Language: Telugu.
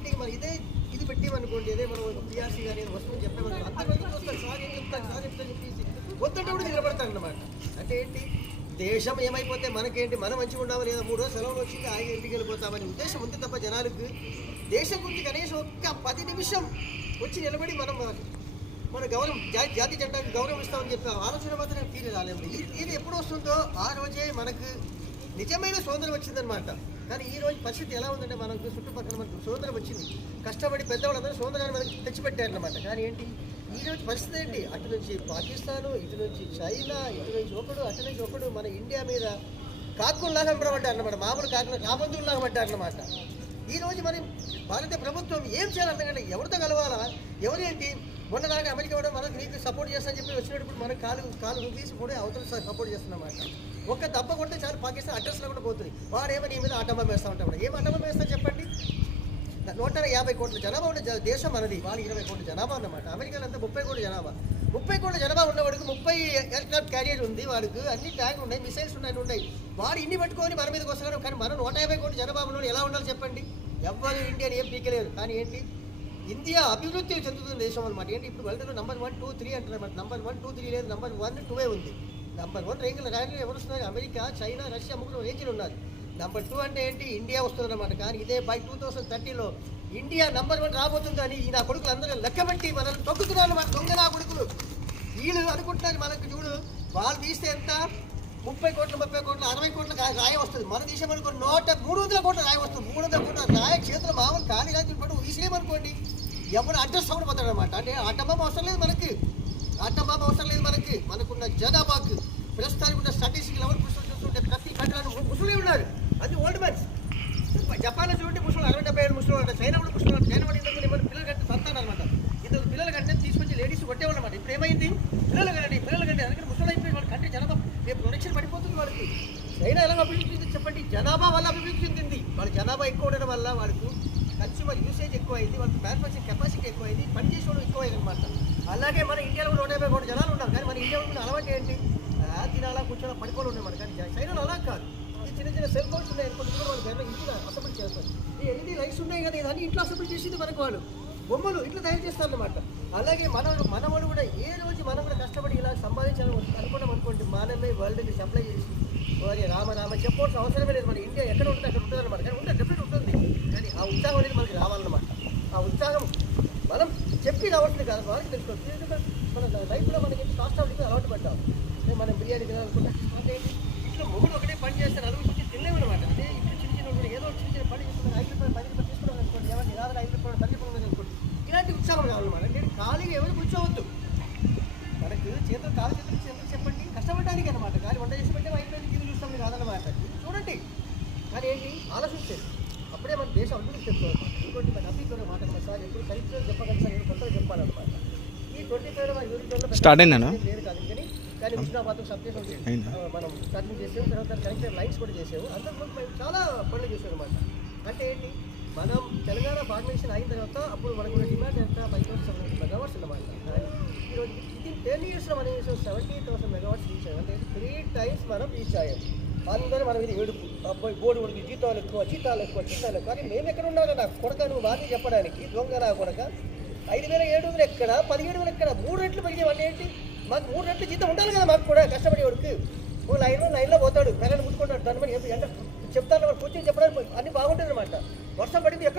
మీటింగ్ మరి ఇది పెట్టేమనుకోండి, ఇదే మనం పిఆర్సీ కానీ వస్తుంది చెప్పేమనుకో, అంతమంది చూస్తారు సార్ ఏం చెప్తాను సార్ చెప్తాను చెప్పేసి వద్దంటే కూడా నిలబడతారు అన్నమాట. అంటే ఏంటి, దేశం ఏమైపోతే మనకేంటి, మనం మంచిగా ఉండాలి లేదా 3 రోజులు సెలవులు వచ్చింది ఆయన ఇంటికి వెళ్ళిపోతామని ఉద్దేశం ఉంది తప్ప జనాలకు దేశం గురించి కనీసం ఒక్క 10 నిమిషం వచ్చి నిలబడి మనం మన గౌరవం జాతి జెండాకి గౌరవం ఇస్తామని చెప్పి ఆలోచన మాత్రం తీరే రాలేదు. ఇది ఎప్పుడు వస్తుందో ఆ రోజే మనకు నిజమైన స్వాతంత్రం వచ్చిందనమాట. కానీ ఈ రోజు పరిస్థితి ఎలా ఉందంటే, మనకు చుట్టుపక్కల మనకు స్వాతంత్రం వచ్చింది, కష్టపడి పెద్దవాళ్ళందరూ స్వాతంత్రాన్ని మనకి తెచ్చిపెట్టారనమాట. కానీ ఏంటి ఈ రోజు పరిస్థితి ఏంటి, అటు నుంచి పాకిస్తాను, ఇటు నుంచి చైనా, ఇటు నుంచి ఒకడు, అటు నుంచి ఒకడు మన ఇండియా మీద కాకుల్లాగా పడ్డారు అన్నమాట. మామూలు కాకులు రాబందుల్లాగా పడ్డారు అన్నమాట. ఈ రోజు మనం భారతీయ ప్రభుత్వం ఏం చేయాలంటే ఎవరితో కలవాలా, ఎవరేంటి, మొన్న దాకా అమెరికా కూడా మనకు నీకు సపోర్ట్ చేస్తానని చెప్పి వచ్చినప్పుడు మనకు కాలు తీసి కూడా అవతల సపోర్ట్ చేస్తున్నమాట. ఒక్క దెబ్బ కొడితే చాలు పాకిస్తాన్ అడ్రస్లో కూడా పోతుంది. వాడేమో నీ మీద ఆటంబం వేస్తూ ఉంటాడు. ఏం ఆటంబం వేస్తా చెప్పండి. 150 కోట్ల జనాభా ఉన్న దేశం మనది, వాళ్ళు 20 కోట్ల జనాభా అన్నమాట. అమెరికాలో అంతా 30 కోట్ల జనాభా. 30 కోట్ల జనాభా ఉన్నవాడికి 30 ఎయిర్క్రాఫ్ట్ క్యారియర్ ఉంది, వాడికి అన్ని ట్యాంక్ ఉన్నాయి, మిసైల్స్ ఉన్నాయి. వాడు ఇన్ని పట్టుకొని మన మీదకి వస్తున్నాడు. కానీ మనం 150 కోట్ల జనాభా ఉన్న ఎలా ఉండాలి చెప్పండి. ఎవ్వరు ఇండియాని ఏం పీకలేరు. కానీ ఏంటి, ఇండియా అభివృద్ధి చెందుతున్న దేశం అనమాట. ఏంటి ఇప్పుడు వెళ్తున్న నెంబర్ 1, 2, 3 అంటారన్నమాట. నెంబర్ 1, 2, 3 లేదు, నెంబర్ 1, 2 ఉంది. నెంబర్ 1 ర్యాంకులు ఎవరు వస్తున్నారు, అమెరికా, చైనా, రష్యా ముగ్గురు రేంజ్లు ఉన్నారు. నెంబర్ 2 అంటే ఏంటి, ఇండియా వస్తుంది అనమాట. కానీ ఇదే బై 2030లో ఇండియా నెంబర్ 1 రాబోతుంది. కానీ ఈ నా కొడుకులు అందరూ లెక్కబెట్టి మనల్ని తొక్కుతున్నారు అన్నమాట. దొంగ నా కొడుకులు వీళ్ళు అనుకుంటున్నారు మనకు చూడు, వాళ్ళు తీస్తే ఎంత 30 కోట్లు 60 కోట్ల రాయ వస్తుంది. మన దేశం అనుకో 300 కోట్ల రాయ వస్తుంది. 300 కోట్ల రాయ చేతులు మామూలు ఖాళీ రాజు పట్టు తీసేయమనుకోండి, ఎవరు అడ్రస్ అవ్వడం పోతాడు అనమాట. అంటే ఆటంబం అవసరం లేదు మనకి, ఆటంబం అవసరం లేదు మనకి. మనకున్న జనాభాకు ప్రస్తుతానికి ఉన్న స్టాటిస్టిక్ లెవెల్ చూస్తుంటే ప్రతి కంట్రీలో ముసలి ఉన్నారు. అది ఓల్డ్ మ్యాన్స్. జపాన్లో చూడండి ముసలు 60-70 ముసలు అంటారు. చైనా కూడా ముసలు అంటారు. చైనా కూడా ఇంతకు పిల్లలు కంటే సంతానం అనమాట. ఇంతకు పిల్లలు కంటే తీసుకొచ్చి లేడీస్ కొట్టేవాళ్ళు అనమాట. ఇప్పుడు ఏమైంది, పిల్లలు కంటే అందుకని ముసలు అయిపోయి వాళ్ళ కంటే జనాభా రేపు ప్రొడక్షన్ పడిపోతుంది వాళ్ళకి. చైనా ఎలా అభివృద్ధి చెందింది చెప్పండి, జనాభా వల్ల అభివృద్ధి చెందింది. వాళ్ళ జనాభా ఎక్కువ ఉండడం వల్ల వాళ్ళకు కన్స్యూమర్ యూసేజ్ ఎక్కువ అయింది, వాళ్ళకి మ్యానుఫ్యాక్చరింగ్ కెపాసిటీ ఎక్కువ అయింది, పనిచేసేవాడు ఎక్కువ అయింది అనమాట. అలాగే మన ఇండియాలో కూడా 150 కోట్ల జనాలు ఉన్నారు. కానీ మన ఇండియా ఉన్న అలవాటు ఏంటి, తినాలా కూర్చోలా పడిపోలు ఉన్నాయి మన. కానీ చైనాలో అలా కాదు. ఈ చిన్న సెల్ ఫోన్స్ ఉన్నాయి అనుకోండి, వాళ్ళు గర్వ ఇంట్లో అసెంబ్లీ చేస్తారు. ఈ ఎల్ఈడి లైట్స్ ఉన్నాయి కదా, ఇదన్నీ ఇంట్లో అసెంబ్లీ చేసింది మనకు. వాళ్ళు బొమ్మలు ఇట్లా తయారు చేస్తారన్నమాట. అలాగే మనవాడు కూడా ఏ రోజు మనం కూడా కష్టపడి ఇలా సంపాదించాలని అనుకున్నాం అనుకోండి, మనమే వరల్డ్కి సప్లై చేసి రామ చెప్పవలసిన అవసరమే లేదు. మన ఇండియా ఎక్కడ ఉంటుంది అక్కడ ఉంటుంది అనమాట. కానీ ఉంటుంది, డెఫినెట్ ఉంటుంది. కానీ ఆ ఉత్సాహం అనేది మనకి రావాలన్నమాట. ఆ ఉత్సాహం మనం చెప్పి రావట్లేదు కాదు, వాళ్ళకి తెలుసుకోవచ్చు. మన లైఫ్లో మనకి కాస్ట్ అలవాటు పడ్డాం. మనం బిర్యానీ తినాలనుకుంటే అంటే ఇట్లా మొగుడు ఒకటే పని చేస్తారు, అది వచ్చి తినలేమన్నమాట. అంటే ఇప్పుడు చిన్న ఏదో చిన్న పని చేస్తున్నారు, 5 రూపాయలు 10 రూపాయలు తీసుకున్నాం అనుకోండి, ఎవరికి రాదు 5 రూపాయలు 10 రూపాయలు అనుకోండి. ఇలాంటి ఉత్సాహం కావాలన్నమాట. నేను ఖాళీగా ఎవరు కూర్చోవద్దు, మనకు చేతులు చెప్పండి కష్టపడడానికి అనమాట. కానీ వంట చేసి పెట్టే 5 రూపాయలు తీరు చూస్తాం కాదన్నమాట. చూడండి, కానీ ఏంటి ఆలోచించేది, అప్పుడే మన దేశం అభివృద్ధి చెప్పుకోవాలి. ఇంకోటి మన అభిప్రాయం మాట సార్ ఎప్పుడు కరెక్ట్గా చెప్పగలి సార్, కొత్తగా చెప్పాలన్నమాట. ఈ 25 స్టార్ట్ అయిందా లేదు కాదు. కానీ హుస్నాబాద్ సబ్జెక్ట్ మనం స్టార్టింగ్ చేసాము, తర్వాత కనెక్టర్ లైన్స్ కూడా చేసాము. అంతకుముందు మేము చాలా పనులు చేసాం అనమాట. అంటే ఏంటి, మనం తెలంగాణ ఫార్మేషన్ అయిన తర్వాత అప్పుడు మనకు డిమాండ్ ఎంత 5,000 మెగావాట్స్ అన్నమాట. ఈరోజు ఇది 10 yearsలో మనం 70,000 మెగావాట్స్ రీచ్ అయ్యాం. అంటే 3 times మనం రీచ్ అయ్యాం. అందరూ మనం ఇది ఏడుపు, అబ్బాయి బోర్డు ఉడికి జీతాలు ఎక్కువ. కానీ మేము ఎక్కడ ఉన్నాను నాకు కొడక, నువ్వు బాగా చెప్పడానికి దొంగ నా కొడక. 5,700 ఎక్కడ, 17,000 ఎక్కడ, 3 రెట్లు పెరిగేవి. అంటే ఏంటి, మాకు 3 రెట్లు జీతం ఉండాలి కదా మాకు కూడా కష్టపడేవాడికి. ఓ లైన్లో పోతాడు, పిల్లలు ముట్టుకుంటాడు, దాని మీద ఎండ చెప్తాను కూర్చొని చెప్పడానికి అన్ని బాగుంటుంది అనమాట. వర్షం పడింది ఎక్కడ